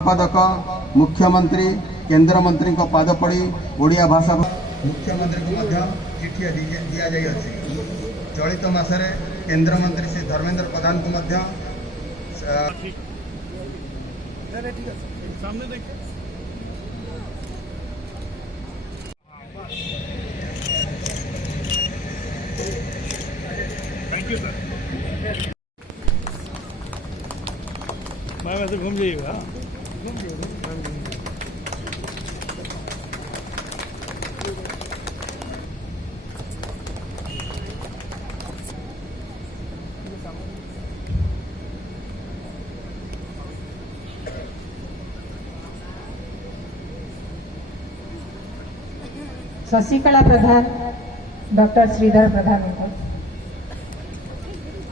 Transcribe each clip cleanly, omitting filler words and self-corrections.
संपादक मुख्यमंत्री केंद्र मंत्री को पाद पड़ी ओडिया भाषा मुख्यमंत्री को चिठी दि जाइए। चलित मासरे केंद्र मंत्री श्री धर्मेंद्र प्रधान को थैंक यू सर। मैं वैसे घूम जाइएगा। शशिकला प्रधान डॉक्टर श्रीधर प्रधान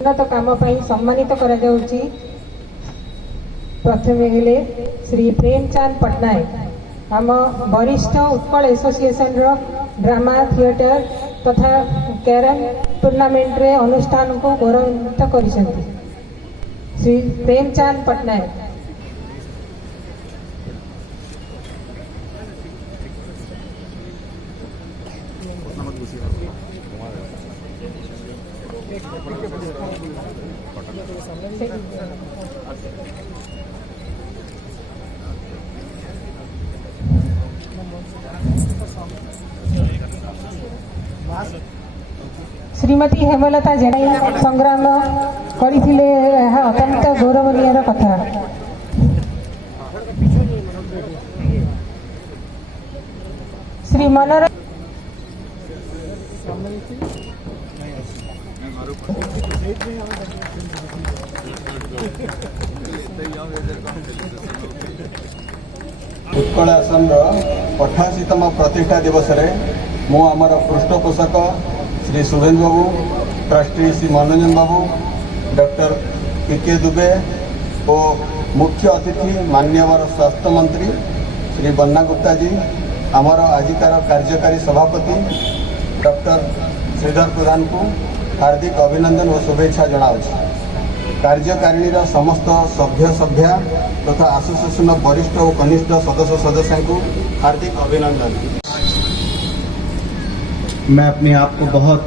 उन्नत काम सम्मानित करा जाउची। प्रथम हेले श्री प्रेमचंद पट्टनायक आम वरिष्ठ उत्कल एसोसिएशन रो ड्रामा थिएटर तथा कैरम टूर्नामेंट रे अनुष्ठान को गौरवान्वित करिसेंती। श्री प्रेमचंद पट्टनायक श्रीमती हेमलता जेना संग्राम करथिले अत्यंत गौरवनीय कथा। श्री मनोरंजन उत्कल आसन 88तम प्रतिष्ठा दिवस रे मु आमर पृष्ठपोषक श्री सुरेंद्र बाबू, ट्रस्टी श्री मनोरंजन बाबू, डॉक्टर पीके दुबे और मुख्य अतिथि मान्यवर स्वास्थ्य मंत्री श्री बन्ना गुप्ता जी, आमर आजिकार कार्यकारी सभापति डॉक्टर श्रीधर प्रधान को हार्दिक अभिनंदन और शुभेच्छा जनाऊँ। कार्यकारिणी समस्त सभ्य सभ्या तथा एसोसिएशन वरिष्ठ और कनिष्ठ सदस्य सदस्य को हार्दिक अभिनंदन। मैं अपने आप को बहुत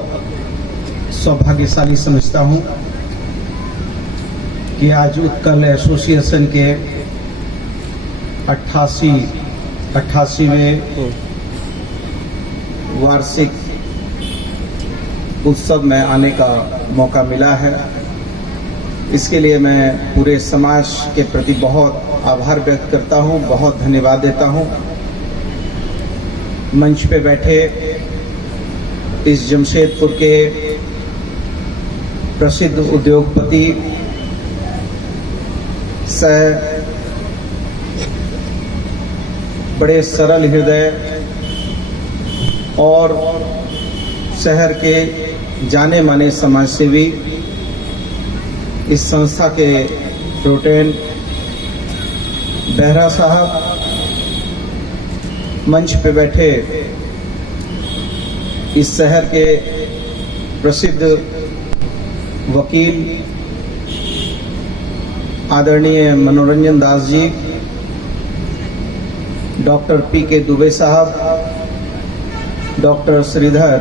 सौभाग्यशाली समझता हूं कि आज उत्कल एसोसिएशन के 88वें वार्षिक उत्सव में आने का मौका मिला है। इसके लिए मैं पूरे समाज के प्रति बहुत आभार व्यक्त करता हूं, बहुत धन्यवाद देता हूं। मंच पे बैठे इस जमशेदपुर के प्रसिद्ध उद्योगपति सह बड़े सरल हृदय और शहर के जाने माने समाजसेवी इस संस्था के प्रोटेन बेहरा साहब, मंच पे बैठे इस शहर के प्रसिद्ध वकील आदरणीय मनोरंजन दास जी, डॉक्टर पीके दुबे साहब, डॉक्टर श्रीधर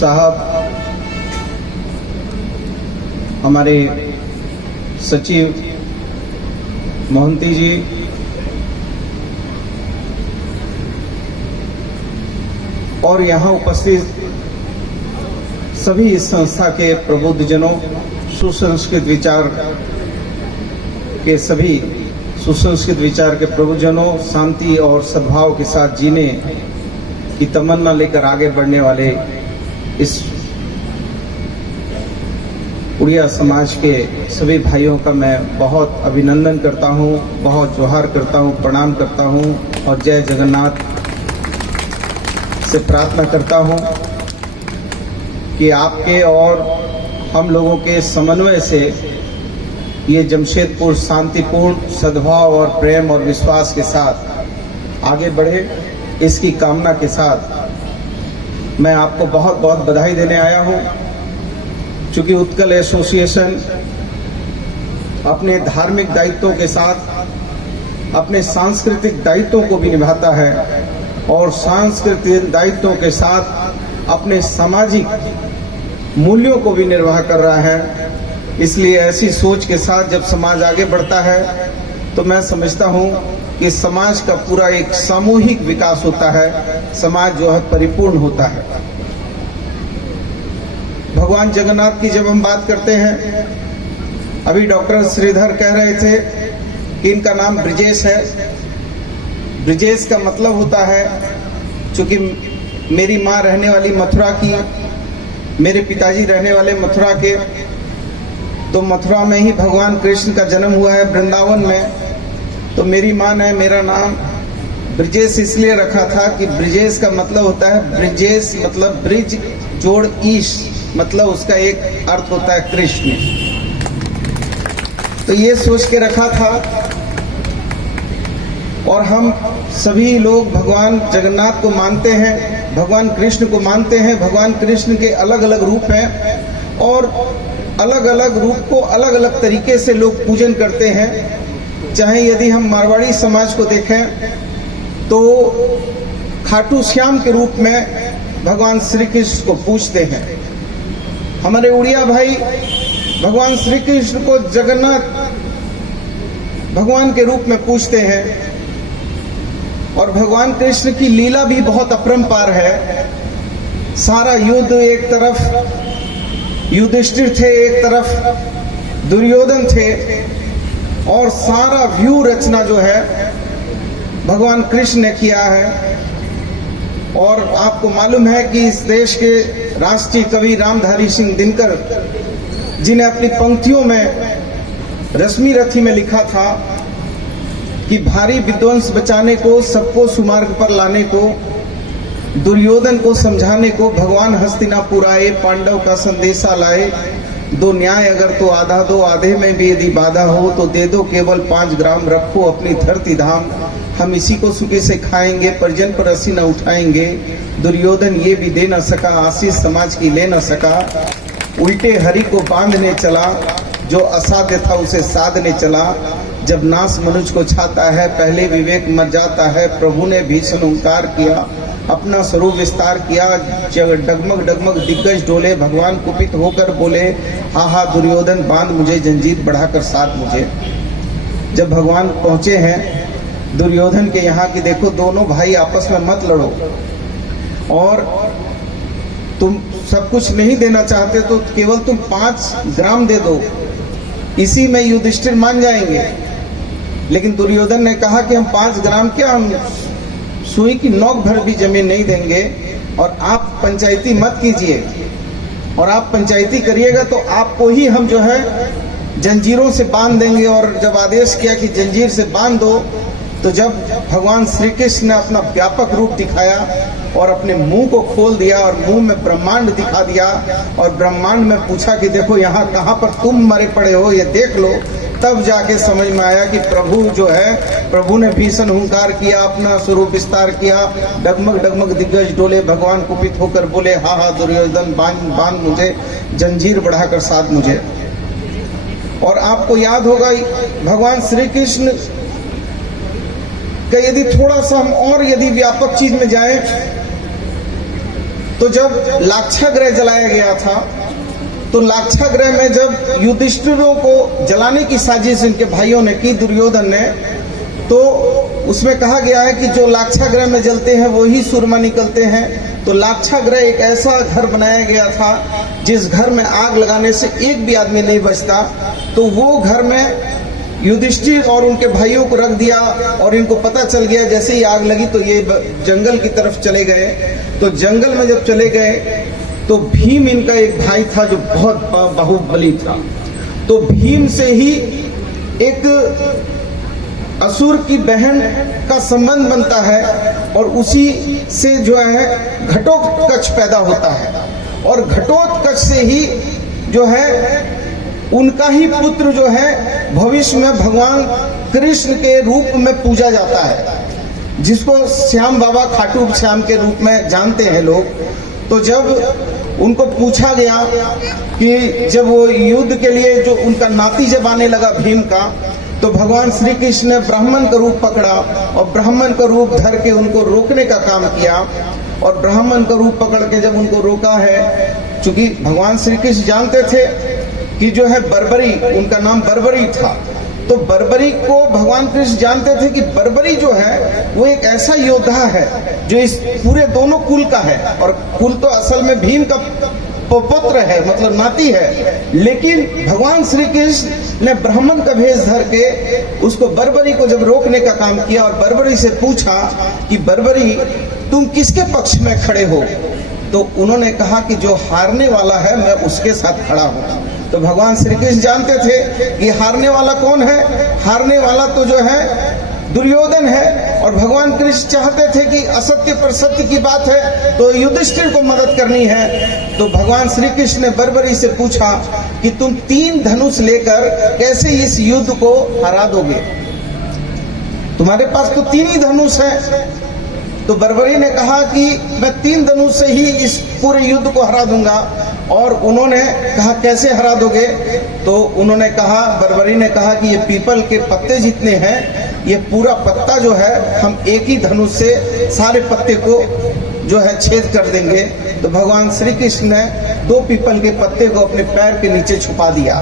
साहब, हमारे सचिव मोहंती जी, और यहाँ उपस्थित सभी इस संस्था के प्रबुद्धजनों, सुसंस्कृत विचार के प्रबुद्धजनों, शांति और सद्भाव के साथ जीने की तमन्ना लेकर आगे बढ़ने वाले इस उड़िया समाज के सभी भाइयों का मैं बहुत अभिनंदन करता हूँ, बहुत जोहार करता हूँ, प्रणाम करता हूँ और जय जगन्नाथ से प्रार्थना करता हूँ कि आपके और हम लोगों के समन्वय से ये जमशेदपुर शांतिपूर्ण सद्भाव और प्रेम और विश्वास के साथ आगे बढ़े, इसकी कामना के साथ मैं आपको बहुत बहुत बधाई देने आया हूँ। चूँकि उत्कल एसोसिएशन अपने धार्मिक दायित्वों के साथ अपने सांस्कृतिक दायित्वों को भी निभाता है और सांस्कृतिक दायित्वों के साथ अपने सामाजिक मूल्यों को भी निर्वाह कर रहा है। इसलिए ऐसी सोच के साथ जब समाज आगे बढ़ता है तो मैं समझता हूँ कि समाज का पूरा एक सामूहिक विकास होता है, समाज जो है परिपूर्ण होता है। भगवान जगन्नाथ की जब हम बात करते हैं, अभी डॉक्टर श्रीधर कह रहे थे कि इनका नाम ब्रिजेश है। ब्रिजेश का मतलब होता है, चूंकि मेरी माँ रहने वाली मथुरा की, मेरे पिताजी रहने वाले मथुरा के, तो मथुरा में ही भगवान कृष्ण का जन्म हुआ है, वृंदावन में। तो मेरी माँ ने मेरा नाम ब्रिजेश इसलिए रखा था कि ब्रिजेश का मतलब होता है, ब्रिजेश मतलब ब्रिज जोड़ ईश, मतलब उसका एक अर्थ होता है कृष्ण। तो ये सोच के रखा था। और हम सभी लोग भगवान जगन्नाथ को मानते हैं, भगवान कृष्ण को मानते हैं। भगवान कृष्ण के अलग अलग रूप हैं और अलग अलग रूप को अलग अलग तरीके से लोग पूजन करते हैं। चाहे यदि हम मारवाड़ी समाज को देखें तो खाटू श्याम के रूप में भगवान श्री कृष्ण को पूजते हैं। हमारे उड़िया भाई भगवान श्री कृष्ण को जगन्नाथ भगवान के रूप में पूजते हैं। और भगवान कृष्ण की लीला भी बहुत अपरंपार है। सारा युद्ध एक तरफ युधिष्ठिर थे, एक तरफ दुर्योधन थे, और सारा व्यू रचना जो है भगवान कृष्ण ने किया है। और आपको मालूम है कि इस देश के राष्ट्रीय कवि रामधारी सिंह दिनकर, जिन्हें अपनी पंक्तियों में रश्मि रथी में लिखा था कि भारी विध्वंस बचाने को, सबको सुमार्ग पर लाने को, दुर्योधन को समझाने को भगवान हस्तिनापुर आए, पांडव का संदेशा लाए। दो न्याय अगर तो आधा दो, आधे में भी यदि बाधा हो तो दे दो, केवल 5 ग्राम रखो अपनी धरती धाम। हम इसी को सुखे से खाएंगे, परिजन पर रस्सी न उठाएंगे। दुर्योधन ये भी दे न सका, आशीष समाज की ले न सका। उल्टे हरि को बांधने चला, जो असाध्य था उसे साधने चला। जब नाश मनुष्य को छाता है, पहले विवेक मर जाता है। प्रभु ने भीषण हुंकार किया, अपना स्वरूप विस्तार किया। डगमग डगमग दिग्गज डोले, भगवान कुपित होकर बोले, हा हा दुर्योधन बांध मुझे, जंजीर बढ़ाकर साथ मुझे। जब भगवान पहुंचे हैं दुर्योधन के यहाँ की, देखो दोनों भाई आपस में मत लड़ो, और तुम सब कुछ नहीं देना चाहते तो केवल तुम 5 ग्राम दे दो, इसी में युधिष्ठिर मान जाएंगे। लेकिन दुर्योधन ने कहा कि हम 5 ग्राम क्या, हम सुई की नोक भर भी जमीन नहीं देंगे। और आप पंचायती मत कीजिए, और आप पंचायती करिएगा तो आपको ही हम जो है जंजीरों से बांध देंगे। और जब आदेश किया कि जंजीर से बांध दो, तो जब भगवान श्री कृष्ण ने अपना व्यापक रूप दिखाया और अपने मुंह को खोल दिया और मुंह में ब्रह्मांड दिखा दिया, और ब्रह्मांड में पूछा कि देखो यहाँ कहाँ पर तुम मरे पड़े हो, ये देख लो, तब जाके समझ में आया कि प्रभु जो है, प्रभु ने भीषण हुंकार किया, अपना स्वरूप विस्तार किया। डगमग डगमग दिग्गज डोले, भगवान कुपित होकर बोले, हा हा दुर्योधन बांध मुझे, जंजीर बढ़ाकर साथ मुझे। और आपको याद होगा भगवान श्री कृष्ण का यदि थोड़ा सा हम और यदि व्यापक चीज में जाएं, तो जब लाक्षागृह जलाया गया था, तो लाक्षागृह में जब युधिष्ठिरों को जलाने की साजिश इनके भाइयों ने की, दुर्योधन ने, तो उसमें कहा गया है कि जो लाक्षागृह में जलते हैं वो ही सुरमा निकलते हैं। तो लाक्षागृह एक ऐसा घर बनाया गया था जिस घर में आग लगाने से एक भी आदमी नहीं बचता। तो वो घर में युधिष्ठिर और उनके भाइयों को रख दिया, और इनको पता चल गया जैसे ही आग लगी तो ये जंगल की तरफ चले गए। तो जंगल में जब चले गए तो भीम इनका एक भाई था जो बहुत बाहुबली था। तो भीम से ही एक असुर की बहन का संबंध बनता है, और उसी से जो है घटोत्कच पैदा होता है, और घटोत्कच से ही जो है उनका ही पुत्र जो है भविष्य में भगवान कृष्ण के रूप में पूजा जाता है, जिसको श्याम बाबा खाटू श्याम के रूप में जानते हैं लोग। तो जब उनको पूछा गया कि जब वो युद्ध के लिए जो उनका नाती जब आने लगा भीम का, तो भगवान श्री कृष्ण ने ब्राह्मण का रूप पकड़ा और ब्राह्मण का रूप धर के उनको रोकने का काम किया। और ब्राह्मण का रूप पकड़ के जब उनको रोका है, चूंकि भगवान श्री कृष्ण जानते थे कि जो है बर्बरी, उनका नाम बर्बरी था, तो बर्बरी को भगवान कृष्ण जानते थे कि बर्बरी जो है वो एक ऐसा योद्धा है जो इस पूरे दोनों कुल का है, और कुल तो असल में भीम का पुत्र है, मतलब नाती है। लेकिन भगवान श्री कृष्ण ने ब्राह्मण का भेष धर के उसको बर्बरी को जब रोकने का काम किया और बर्बरी से पूछा कि बर्बरी तुम किसके पक्ष में खड़े हो, तो उन्होंने कहा कि जो हारने वाला है मैं उसके साथ खड़ा हूं। तो भगवान श्री कृष्ण जानते थे कि हारने वाला कौन है, हारने वाला तो जो है दुर्योधन है। और भगवान कृष्ण चाहते थे कि असत्य पर सत्य की बात है तो युधिष्ठिर को मदद करनी है। तो भगवान श्री कृष्ण ने बर्बरी से पूछा कि तुम 3 धनुष लेकर कैसे इस युद्ध को हरा दोगे, तुम्हारे पास तो 3 ही धनुष है। तो बर्बरी ने कहा कि मैं 3 धनुष से ही इस पूरे युद्ध को हरा दूंगा। और उन्होंने कहा कैसे हरा दोगे, तो उन्होंने कहा, बर्बरी ने कहा कि ये पीपल के पत्ते जितने हैं, ये पूरा पत्ता जो है हम एक ही धनुष से सारे पत्ते को जो है छेद कर देंगे। तो भगवान श्री कृष्ण ने 2 पीपल के पत्ते को अपने पैर के नीचे छुपा दिया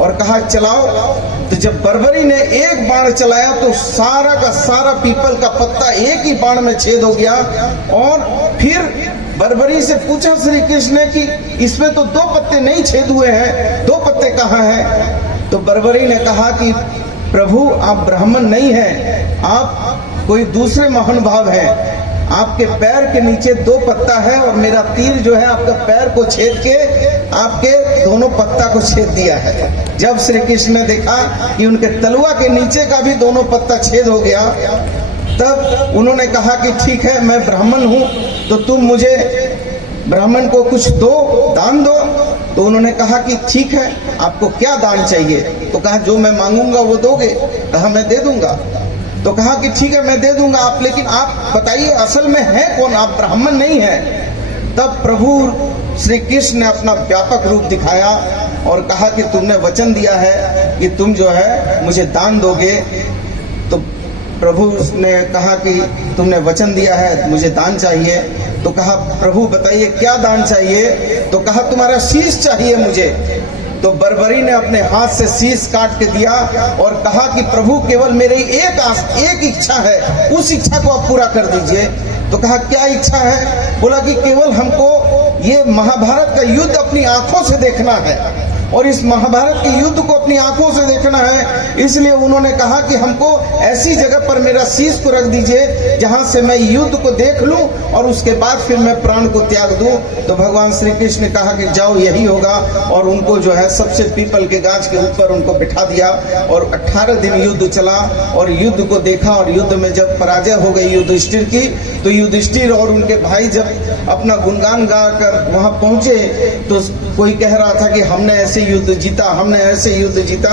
और कहा चलाओ। तो जब बर्बरी ने एक बाण चलाया तो सारा का सारा पीपल का पत्ता एक ही बाण में छेद हो गया। और फिर बर्बरी से पूछा श्री कृष्ण ने कि इसमें तो 2 पत्ते नहीं छेद हुए हैं, 2 पत्ते कहाँ हैं? तो बर्बरी ने कहा कि प्रभु आप ब्राह्मण नहीं हैं, आप कोई दूसरे महानुभाव हैं, आपके पैर के नीचे 2 पत्ता है और मेरा तीर जो है आपका पैर को छेद के आपके दोनों पत्ता को छेद दिया है। जब श्री कृष्ण ने देखा कि उनके तलवा के नीचे का भी दोनों पत्ता छेद हो गया, तब उन्होंने कहा कि ठीक है मैं ब्राह्मण हूं तो तुम मुझे ब्राह्मण को कुछ दो, दान दो। तो उन्होंने कहा कि ठीक है आपको क्या दान चाहिए, तो कहा जो मैं मांगूंगा वो दोगे, कहा मैं दे दूंगा। तो कहा कि ठीक है मैं दे दूंगा आप, लेकिन आप बताइए असल में है कौन, आप ब्राह्मण नहीं है। तब प्रभु श्री कृष्ण ने अपना व्यापक रूप दिखाया और कहा कि तुमने वचन दिया है कि तुम जो है मुझे दान दोगे। तो प्रभु ने कहा कि तुमने वचन दिया है मुझे दान चाहिए। तो कहा प्रभु बताइए क्या दान चाहिए, तो कहा तुम्हारा शीश चाहिए मुझे। तो बर्बरी ने अपने हाथ से शीश काट के दिया और कहा कि प्रभु केवल मेरी एक इच्छा है, उस इच्छा को आप पूरा कर दीजिए। तो कहा क्या इच्छा है, बोला कि केवल हमको ये महाभारत का युद्ध अपनी आंखों से देखना है और इस महाभारत के युद्ध को अपनी आंखों से देखना है। इसलिए उन्होंने कहा कि हमको ऐसी जगह पर मेरा शीश को रख दीजिए जहां से मैं युद्ध को देख लूं और उसके बाद फिर मैं प्राण को त्याग दूं। तो भगवान श्री कृष्ण ने कहा कि जाओ यही होगा, और उनको जो है सबसे पीपल के गाछ के ऊपर उनको बिठा दिया और 18 दिन युद्ध चला और युद्ध को देखा। और युद्ध में जब पराजय हो गई युधिष्ठिर की, तो युधिष्ठिर और उनके भाई जब अपना गुणगान गाकर वहां पहुंचे तो कोई कह रहा था कि हमने ऐसे युद्ध जीता, हमने ऐसे युद्ध जीता।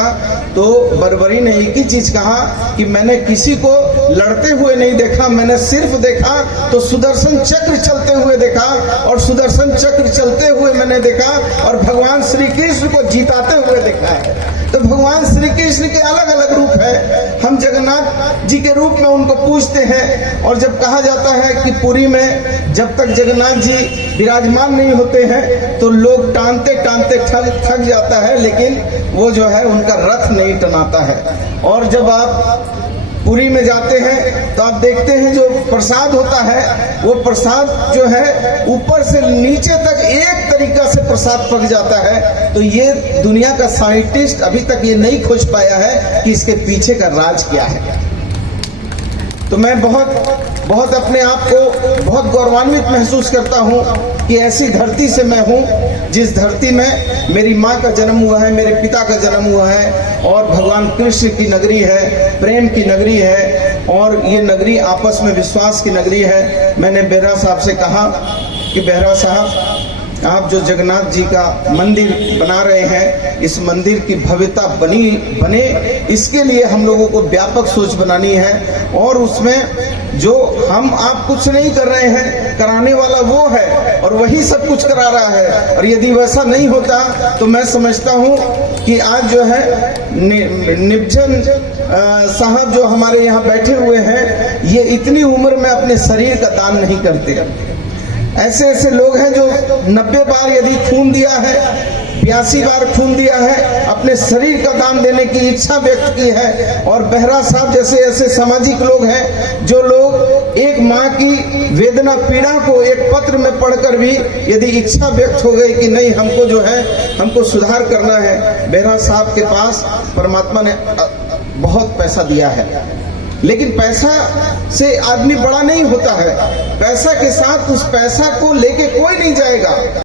तो बर्बरी ने एक ही चीज कहा कि मैंने किसी को लड़ते हुए नहीं देखा, मैंने सिर्फ देखा तो सुदर्शन चक्र चलते हुए देखा, और सुदर्शन चक्र चलते हुए मैंने देखा और भगवान श्री कृष्ण को जीताते हुए देखा है। तो भगवान श्री कृष्ण के अलग अलग रूप है, हम जगन्नाथ जी के रूप में उनको पूजते हैं। और जब कहा जाता है कि पुरी में जब तक जगन्नाथ जी विराजमान नहीं होते हैं तो लोग टानते टानते थक जाता है, लेकिन वो जो है उनका रथ नहीं टनाता है। और जब आप पुरी में जाते हैं तो आप देखते हैं जो प्रसाद होता है वो प्रसाद जो है ऊपर से नीचे तक एक तरीका से प्रसाद पक जाता है। तो ये दुनिया का साइंटिस्ट अभी तक ये नहीं खोज पाया है कि इसके पीछे का राज क्या है। तो मैं बहुत अपने आप को बहुत गौरवान्वित महसूस करता हूँ कि ऐसी धरती से मैं हूँ जिस धरती में मेरी माँ का जन्म हुआ है, मेरे पिता का जन्म हुआ है, और भगवान कृष्ण की नगरी है, प्रेम की नगरी है, और ये नगरी आपस में विश्वास की नगरी है। मैंने बेहरा साहब से कहा कि बेहरा साहब आप जो जगन्नाथ जी का मंदिर बना रहे हैं, इस मंदिर की भव्यता बने इसके लिए हम लोगों को व्यापक सोच बनानी है। और उसमें जो हम आप कुछ नहीं कर रहे हैं, कराने वाला वो है और वही सब कुछ करा रहा है। और यदि वैसा नहीं होता तो मैं समझता हूँ कि आज जो है निपचन साहब जो हमारे यहाँ बैठे हुए हैं, ये इतनी उम्र में अपने शरीर का दान नहीं करते। ऐसे ऐसे लोग हैं जो 90 बार यदि खून दिया है, 82 बार खून दिया है, अपने शरीर का दान देने की इच्छा व्यक्त की है। और बेहरा साहब जैसे ऐसे सामाजिक लोग हैं जो लोग एक माँ की वेदना पीड़ा को एक पत्र में पढ़कर भी यदि इच्छा व्यक्त हो गई कि नहीं हमको जो है हमको सुधार करना है। बेहरा साहब के पास परमात्मा ने बहुत पैसा दिया है, लेकिन पैसा से आदमी बड़ा नहीं होता है। पैसा के साथ उस पैसा को लेके कोई नहीं जाएगा।